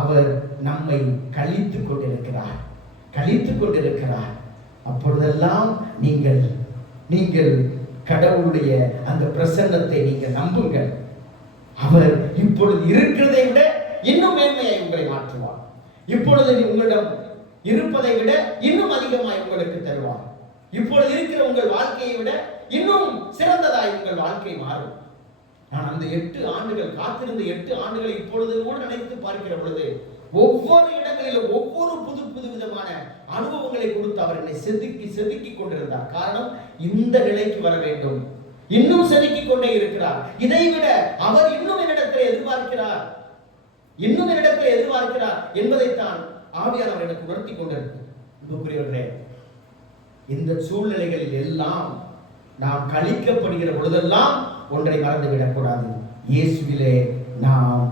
அவர் நம்மை கழித்துக் கொண்டிருக்கிறார். அப்பொழுதெல்லாம் நீங்கள் கடவுளுடைய அந்த பிரசன்னத்தை நீங்கள் நம்புங்கள். அவர் இப்பொழுது இருக்கிறதை விட இன்னும் மேன்மையை உங்களை மாற்றுவார். இப்பொழுது உங்களிடம் இருப்பதை விட இன்னும் அதிகமாய் உங்களுக்கு தருவார். இப்பொழுது இருக்கிற உங்கள் வாழ்க்கையை விட இன்னும் சிறந்ததாய் உங்கள் வாழ்க்கை மாறும். நான் அந்த 8 ஆண்டுகள் காத்திருந்த 8 ஆண்டுகளை இப்பொழுது கூட நினைத்து பார்க்கிற பொழுது ஒவ்வொரு இடங்களிலும் ஒவ்வொரு புது விதமான அனுபவங்களை கொடுத்து அவர் என்னை செதுக்கி கொண்டிருந்தார். காரணம், இந்த நிலைக்கு வர வேண்டும். இன்னும் செதுக்கிக் கொண்டே இருக்கிறார். இதைவிட அவர் இன்னும் என்னிடத்தில் எதிர்பார்க்கிறார் என்பதைத்தான் ஆவியானவர் எனக்கு உணர்த்தி கொண்டிருக்கிறார். இந்த சூழ்நிலைகளில் எல்லாம் நாம் கழிக்கப்படுகிற பொழுதெல்லாம் ஒன்றை மறந்துவிடக் கூடாது, இயேசுவிலே நாம்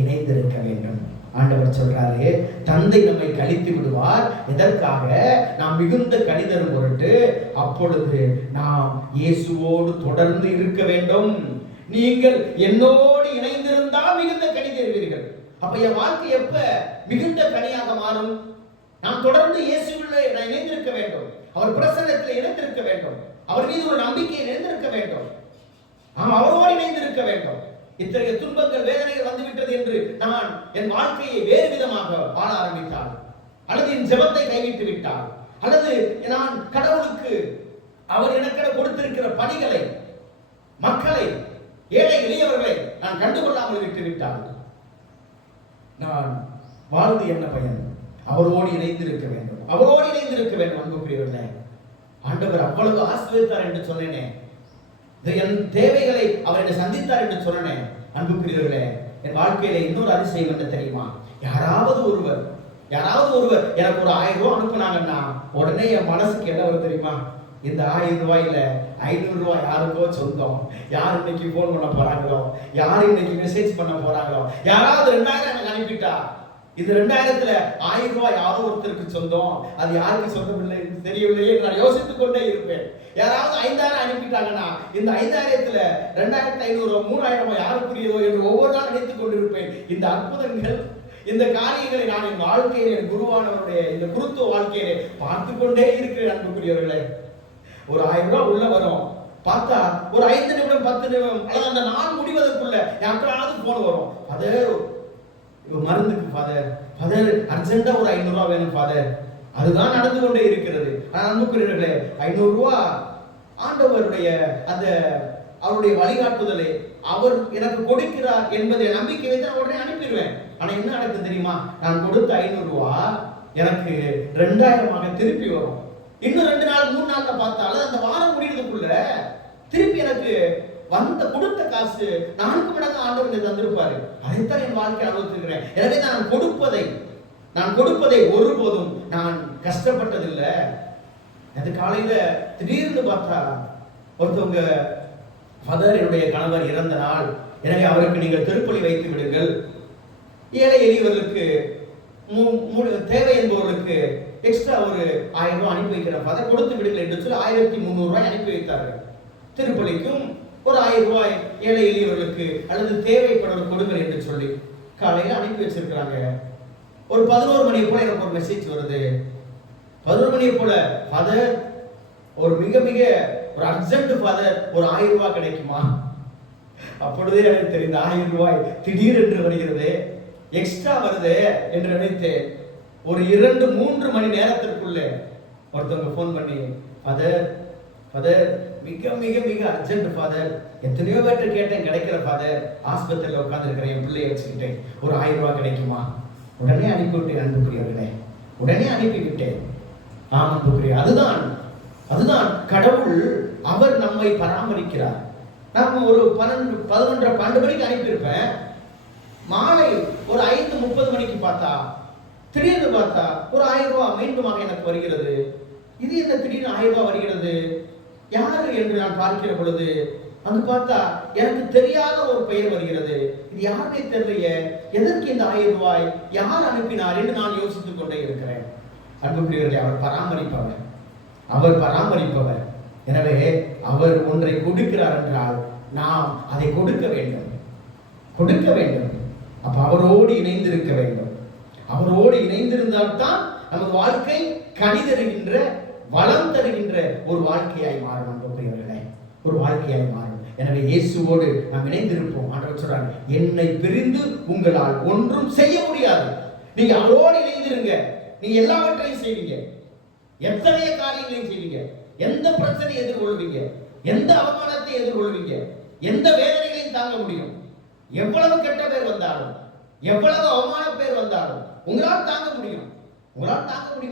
இணைந்திருக்க வேண்டும். ஆண்டவர் சொல்றாரு, தந்தை நம்மை கழித்து விடுவார். எதற்காக? நாம் மிகுந்த கனிதரும் பொருட்டு. அப்பொழுது நாம் இயேசுவோடு தொடர்ந்து இருக்க வேண்டும். நீங்கள் என்னோடு இணைந்திருந்தால் மிகுந்த கனி தருவீர்கள். அப்ப என் வாழ்க்கை எப்ப மிகுந்த கனியாக மாறும்? நாம் தொடர்ந்து இயேசுவிலே நான் இணைந்திருக்க வேண்டும். அவர் பிரசன்னத்தில் இணைந்திருக்க வேண்டும். அவர் மீது ஒரு நம்பிக்கையை இணைந்திருக்க வேண்டும். நாம் அவரோடு இணைந்திருக்க வேண்டும். இத்தகைய துன்பங்கள், வேதனைகள் வந்துவிட்டது என்று நான் என் வாழ்க்கையை வேறு விதமாக வாழ ஆரம்பித்தால், அல்லது என் ஜெபத்தை கைவிட்டு விட்டால், அல்லது நான் கடவுளுக்கு அவர் எனக்கு கொடுத்திருக்கிற பணிகளை, மக்களை, ஏழை எளியவர்களை நான் கண்டுகொள்ளாமல் விட்டுவிட்டால் நான் வாழ்ந்து என்ன பயன்? அவரோடு இணைந்திருக்க வேண்டும், அவரோடு இணைந்திருக்க வேண்டும். அன்புக்குரியவர்களே, ஆண்டவர் அவ்வளவு ஆசீர்வதித்தார் என்று சொன்னேனே, என் தேவைகளை அவர் என்னை சந்தித்தார் என்று சொன்னேன். அன்புக்குரியவர்களே, என் வாழ்க்கையில இன்னொரு அதிசயம் என்ன தெரியுமா? யாராவது ஒருவர் எனக்கு ஒரு 1000 ரூபாய் அனுப்புனாங்கன்னா உடனே என் மனசுக்கு என்ன வரும் தெரியுமா? இந்த 1000 ரூபாயில 500 ரூபாய் யாருக்கோ சொந்தம், யார் இன்னைக்கு போன் பண்ண போறாங்களோ, யார் இன்னைக்கு மெசேஜ் பண்ண போறாங்களோ, யாராவது 2000 எனக்கு அனுப்பிட்டா இந்த 2000த்துல 1000 ரூபாய் யாரோ ஒருத்தருக்கு சொந்தம், அது யாருக்கு சொந்தம் இல்லை தெரியவில்லையே நான் யோசித்துக் கொண்டே இருப்பேன். யாராவது 5000 அனுப்பிட்டாங்கன்னா இந்த 5000த்துல 2500 3000 யாருக்குரியதோ என்று ஒவ்வொரு நாள் நினைத்துக் கொண்டிருப்பேன். இந்த அற்புதங்கள், இந்த காரியங்களை நான் என் வாழ்க்கையில, என் குருவானவருடைய இந்த குருத்துவ வாழ்க்கையிலே பார்த்து கொண்டே இருக்கிறேன். அன்புக்குரியவர்களே, ஒரு 1000 ரூபாய் உள்ள வரும், பார்த்தா ஒரு 5 நிமிடம் 10 நிமிடம் அல்லது அந்த நாள் முடிவதற்குள்ள யாருக்காவது போன் வரும், ஃபாதர் மருந்துக்கு ஃபாதர் அர்ஜென்டா ஒரு 500 ரூபாய் வேணும் ஃபாதர். அதுதான் நடந்து கொண்டே இருக்கிறது. ஆனால் அன்புக்குரியவர்களே, 500 ரூபாய் ஆண்டவருடைய அந்த அவருடைய வழிகாட்டுதலை அவர் எனக்கு கொடுக்கிறார் என்பதை நம்பிக்கை வைத்து நான் உடனே அனுப்பிடுவேன். ஆனா என்ன நடக்குது தெரியுமா? நான் கொடுத்த 500 ரூபாய் எனக்கு 2000 திருப்பி வரும். இன்னும் 2 நாள் 3 நாள்ல பார்த்தாலும் அந்த வாரம் முடிகிறதுக்குள்ள திருப்பி எனக்கு வந்த கொடுத்த காசு 4 மடங்கு ஆண்டவர் தந்திருப்பாரு. அதைத்தான் என் வாழ்க்கை அனுபவித்திருக்கிறேன். எனவே நான் கொடுப்பதை ஒருபோதும் நான் கஷ்டப்பட்டதில்லை. அது காலையில திடீர்னு பார்த்தா ஒருத்தவங்க, ஃபாதர் என்னுடைய கணவர் இறந்த நாள், எனவே அவருக்கு நீங்கள் திருப்பலி வைத்து விடுங்கள், ஏழை எளியவர்களுக்கு தேவை என்பவர்களுக்கு எக்ஸ்ட்ரா ஒரு 1000 ரூபாய் அனுப்பி வைக்கிறேன் ஃபாதர், கொடுத்து விடுங்கள் என்று சொல்லி 1300 ரூபாய் அனுப்பி வைத்தார்கள். திருப்பலிக்கும் ஒரு 1000 ரூபாய் ஏழை எளியவர்களுக்கு அல்லது தேவைப்படுவர் கொடுங்கள் என்று சொல்லி காலையில அனுப்பி வச்சிருக்கிறாங்க. ஒரு 11 மணி போல எனக்கு ஒரு மெசேஜ் வருது. 11 மணி போல, ஃபாதர் ஒரு மிக மிக ஒரு அர்ஜென்ட் ஃபாதர், ஒரு 1000 ரூபாய் கிடைக்குமா? அப்பொழுதே எனக்கு தெரிந்த 1000 ரூபாய் திடீரென்று வருகிறது, எக்ஸ்ட்ரா வருது என்று நினைத்தேன். ஒரு 2-3 மணி நேரத்திற்குள்ள ஒருத்தவங்க போன் பண்ணி, ஃபாதர் மிக மிக மிக அர்ஜென்ட் ஃபாதர், எத்தனையோ பேர்ட்ட கேட்டேன் கிடைக்கிற ஃபாதர், ஆஸ்பத்திரியில் உட்கார்ந்து இருக்கிறேன், என் பிள்ளைய வச்சுக்கிட்டேன், ஒரு 1000 ரூபாய் கிடைக்குமா? உடனே அனுப்பிவிட்டேன். அன்புக்குரியவர்களே, உடனே அனுப்பிவிட்டேன். அன்புக்குரிய, அதுதான் கடவுள். அவர் நம்மை பராமரிக்கிறார். நம்ம ஒரு 11:12 மணிக்கு அனுப்பியிருப்பேன். மாலை ஒரு 5:30 மணிக்கு பார்த்தா, திடீர்னு பார்த்தா ஒரு 1000 ரூபாய் மீண்டுமாக எனக்கு வருகிறது. இது என்ன திடீர்னு 1000 ரூபாய் வருகிறது, யாரு என்று நான் பார்க்கிற பொழுது அங்கு பார்த்தா எனக்கு தெரியாத ஒரு பெயர் வருகிறது. இது யாருமே தெரியலையே, எதற்கு இந்த 1000 ரூபாய், யார் அனுப்பினார் என்று நான் யோசித்துக் கொண்டே இருக்கிறேன். அன்புக்குரியவர்களே, அவர் பராமரிப்பவர். எனவே அவர் ஒன்றை கொடுக்கிறார் என்றால் நாம் அதை கொடுக்க வேண்டும். அப்ப அவரோடு இணைந்திருக்க வேண்டும். அவரோடு இணைந்திருந்தால்தான் நமது வாழ்க்கை கனி தருகின்ற, வளம் தருகின்ற ஒரு வாழ்க்கையாய் மாறும். அன்புக்குரியவர்களே, ஒரு வாழ்க்கையாய் மாறும். எனவே இயேசுவோடு நாம் இணைந்திருப்போம். ஆண்டவர் சொல்றார், என்னை பிரிந்து உங்களால் ஒன்றும் செய்ய முடியாது. நீங்க அவரோடு இணைந்திருங்க, நீங்க எல்லாவற்றையும் செய்வீங்க, எத்தனைய காரியங்களையும் செய்வீங்க, எந்த பிரச்சனையை எதிர்கொள்வீங்க, எந்த அவமானத்தை எதிர்கொள்வீங்க, எந்த வேதனைகளையும் தாங்க முடியும். எவ்வளவு கெட்ட பேர் வந்தாலும், எவ்வளவு அவமான பேர் வந்தாலும் உங்களால் தாங்க முடியும்.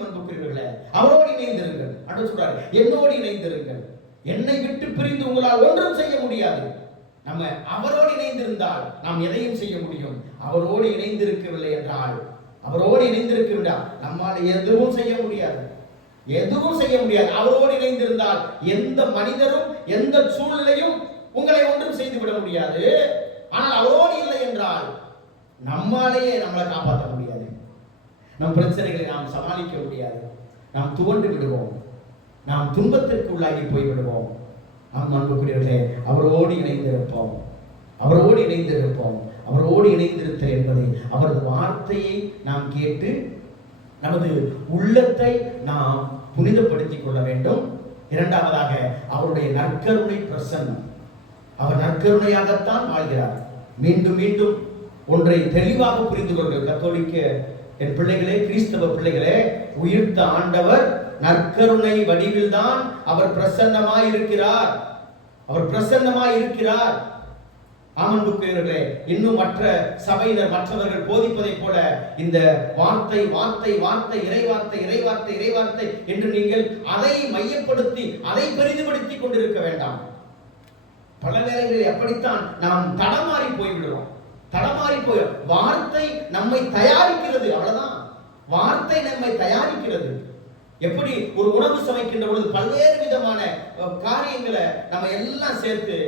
அன்புக்குரியவர்களே, அவரோடு இணைந்திருங்கள். ஆண்டவர் சொல்றாரு, என்னோடு இணைந்திருங்கள். என்னை விட்டு பிரிந்து உங்களால் ஒன்றும் செய்ய முடியாது. நம்ம அவரோடு இணைந்திருந்தால் நாம் எதையும் செய்ய முடியும். அவரோடு இணைந்திருக்கவில்லை என்றால், நம்மால் எதுவும் செய்ய முடியாது. அவரோடு இணைந்திருந்தால் எந்த மனிதரும் எந்த சூழ்நிலையும் உங்களை ஒன்றும் செய்து விட முடியாது. ஆனால் அவரோடு இல்லை என்றால் நம்மாலேயே நம்மளை காப்பாற்ற முடியாது. நம் பிரச்சனைகளை நாம் சமாளிக்க முடியாது. நாம் துவண்டு விடுவோம், நாம் துன்பத்திற்கு உள்ளாகி போய்விடுவோம். அன்புக்குரியவர்களே, அவரோடு இணைந்திருத்தல் என்பதை, அவரது வார்த்தையை நாம் கேட்டு நமது உள்ளத்தை நாம் புனிதப்படுத்திக் கொள்ள வேண்டும். இரண்டாவதாக, அவருடைய நற்கருணை பிரசன்னம். அவர் நற்கருணையாகத்தான் வாழ்கிறார். மீண்டும் மீண்டும் ஒன்றை தெளிவாக புரிந்து கொள்ளுங்கள். கத்தோலிக்க என் பிள்ளைகளே, கிறிஸ்தவ பிள்ளைகளே, உயிர்த்த ஆண்டவர் நற்கருணை வடிவில்தான் அவர் பிரசன்னமாய் இருக்கிறார். அவர் பிரசன்னமாய் இருக்கிறார். ஆமன்புக்குரியவர்களே, இன்னும் மற்ற சபையினர் மற்றவர்கள் போதிப்பதைப் போல இந்த வார்த்தை வார்த்தை வார்த்தை இறைவார்த்தை இறைவார்த்தை இறைவார்த்தை என்று நீங்கள் அதை மையப்படுத்தி அதை பெரிதுபடுத்திக் கொண்டிருக்க வேண்டாம். பல வேளைகளில் அப்படித்தான் நாம் தடமாறி போய்விடுறோம். தடமாறி போய் வார்த்தை நம்மை தயாரிக்கிறது, அவ்வளவுதான். வார்த்தை நம்மை தயாரிக்கிறது. எப்படி ஒரு உணவு சமைக்கின்ற பொழுது பல்வேறு விதமான காரியங்களை நம்ம எல்லாம் சேர்த்து,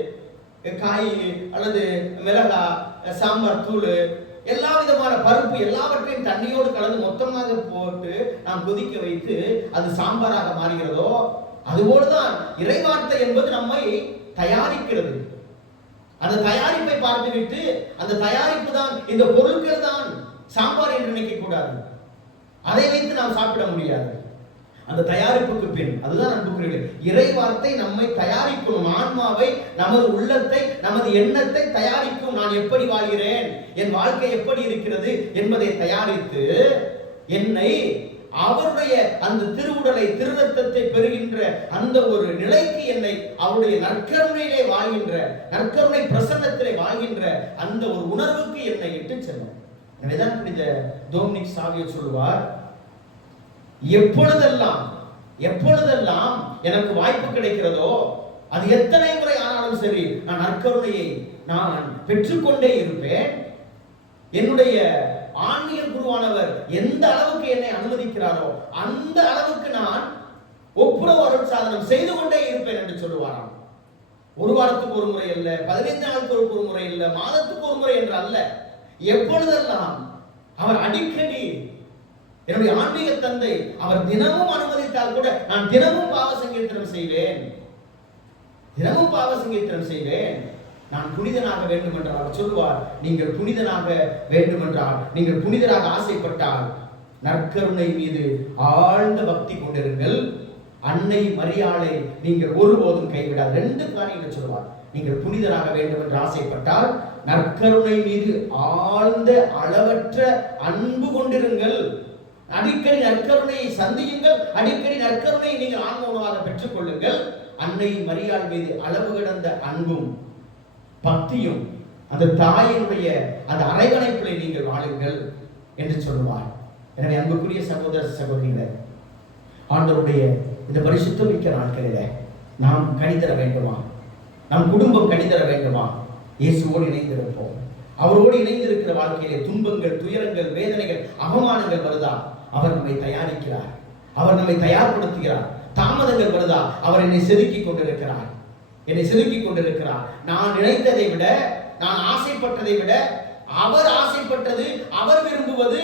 காய் அல்லது மிளகா, சாம்பார் தூள், எல்லா விதமான பருப்பு எல்லாவற்றையும் தண்ணியோடு கலந்து மொத்தமாக போட்டு நாம் கொதிக்க வைத்து அது சாம்பாராக மாறுகிறதோ, அதுபோலதான் இறைவார்த்தை என்பது நம்மை தயாரிக்கிறது. அந்த தயாரிப்பை பார்த்துவிட்டு அந்த தயாரிப்பு தான், இந்த பொருட்கள் தான் சாம்பார் என்று நினைக்க கூடாது. அதை வைத்து நாம் சாப்பிட முடியாது. அந்த தயாரிப்புக்கு பின், அதுதான் அன்புக்குரியவர்களே, இறைவார்த்தை நம்மை தயாரிக்கும். ஆன்மாவை, நமது உள்ளத்தை, நமது எண்ணத்தை தயாரிக்கும். நான் எப்படி வாழ்கிறேன், என் வாழ்க்கை எப்படி இருக்கிறது என்பதை தயாரித்து என்னை அவருடைய அந்த திருவுடலை திருரத்தத்தை பெறுகின்ற அந்த ஒரு நிலைக்கு, என்னை அவருடைய நற்கருணையிலே வாழ்கின்ற, நற்கருணை பிரசன்னத்திலே வாழ்கின்ற அந்த ஒரு உணர்வுக்கு என்னை இட்டு செல்லும். எனவேதான் புனித டோமினிக் சாவியர் சொல்லுவார், எப்பொழுதெல்லாம் எனக்கு வாய்ப்பு கிடைக்கிறதோ, அது எத்தனை முறை ஆனாலும் சரி, நான் நற்கருணையை நான் பெற்றுக்கொண்டே இருப்பேன். என்னுடைய ஆன்மீக குருவானவர் எந்த அளவுக்கு என்னை அனுமதிக்கிறாரோ அந்த அளவுக்கு நான் ஒப்புரவு அருள் சாதனம் செய்து கொண்டே இருப்பேன் என்று சொல்லுவாராம். ஒரு வாரத்துக்கு ஒரு முறை அல்ல, 15 நாளுக்கு ஒரு முறை இல்ல, மாதத்துக்கு ஒரு முறை என்று அல்ல. எப்பொழுதெல்லாம் அவர் அடிக்கடி, என்னுடைய ஆன்மீக தந்தை அவர் தினமும் அனுமதித்தால் கூட நான் தினமும் பாவ சங்கீர்த்தனம் செய்வேன், தினமும் பாவ சங்கீர்த்தனம் செய்வேன். நான் புனிதனாக வேண்டும் என்றால் அவர் சொல்லுவார், நீங்கள் புனிதனாக வேண்டும் என்றால், நீங்கள் புனிதராக ஆசைப்பட்டால் நற்கருணை மீது ஆழ்ந்த பக்தி கொண்டிருங்கள். அன்னை மரியாளை நீங்கள் ஒருபோதும் கைவிடாது. 2 காரியங்கள் சொல்லுவார். நீங்கள் புனிதராக வேண்டும் என்று ஆசைப்பட்டால் நற்கருணை மீது ஆழ்ந்த அளவற்ற அன்பு கொண்டிருங்கள். அடிக்கடி நற்கருணையை சந்தியுங்கள். அடிக்கடி நற்கருணையை நீங்கள் ஆன்ம உணவாக பெற்றுக் கொள்ளுங்கள். அன்னை மரியாள் மீது அளவு கடந்த அன்பும் பக்தியும், அந்த தாயினுடைய அந்த அரவணைப்பிலே நீங்கள் வாழுங்கள் என்று சொல்லுவார். எனவே அன்புக்குரிய சகோதர சகோதரிகளே, ஆண்டவருடைய இந்த பரிசுத்தமிக்க நாட்களிலே நாம் கனிதர வேண்டுமா? நம் குடும்பம் கனிதர வேண்டுமா? இயேசுவோடு இணைந்திருப்போம். அவரோடு இணைந்திருக்கிற வாழ்க்கையிலே துன்பங்கள், துயரங்கள், வேதனைகள், அவமானங்கள் வருதா? அவர் நம்மை தயாரிக்கிறார், அவர் நம்மை தயார்படுத்துகிறார். தாமதங்கள் வருதா? அவர் என்னை செதுக்கிக் கொண்டிருக்கிறார், என்னை செதுக்கிக் கொண்டிருக்கிறார். நான் நினைத்ததை விட, நான் ஆசைப்பட்டதை விட, அவர் ஆசைப்பட்டது, அவர் விரும்புவது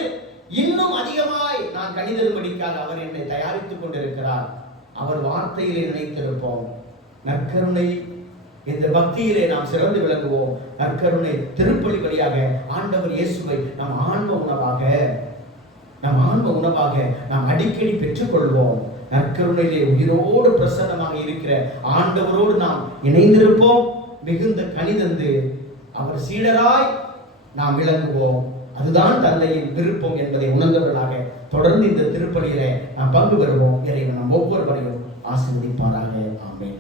இன்னும் அதிகமாய் நான் கனிதரும்படிக்காக அவர் என்னை தயாரித்துக் கொண்டிருக்கிறார். அவர் வார்த்தையிலே நினைத்திருப்போம். நற்கருணை இந்த பக்தியிலே நாம் சிறந்து விளங்குவோம். நற்கருணை திருப்பலி வழியாக ஆண்டவர் இயேசுவை நம் ஆன்ம உணவாக நாம் அடிக்கடி பெற்றுக்கொள்வோம். நற்கருணையிலே உயிரோடு பிரசன்னமாக இருக்கிற ஆண்டவரோடு நாம் இணைந்திருப்போம். மிகுந்த கனிதந்து அவர் சீடராய் நாம் விளங்குவோம். அதுதான் தந்தையின் விருப்பம் என்பதை உணர்ந்தவர்களாக தொடர்ந்து இந்த திருப்பலியிலே நாம் பங்கு பெறுவோம். இறைவன் நம் ஒவ்வொருவரையும் ஆசீர்வதிப்பாராக. ஆமென்.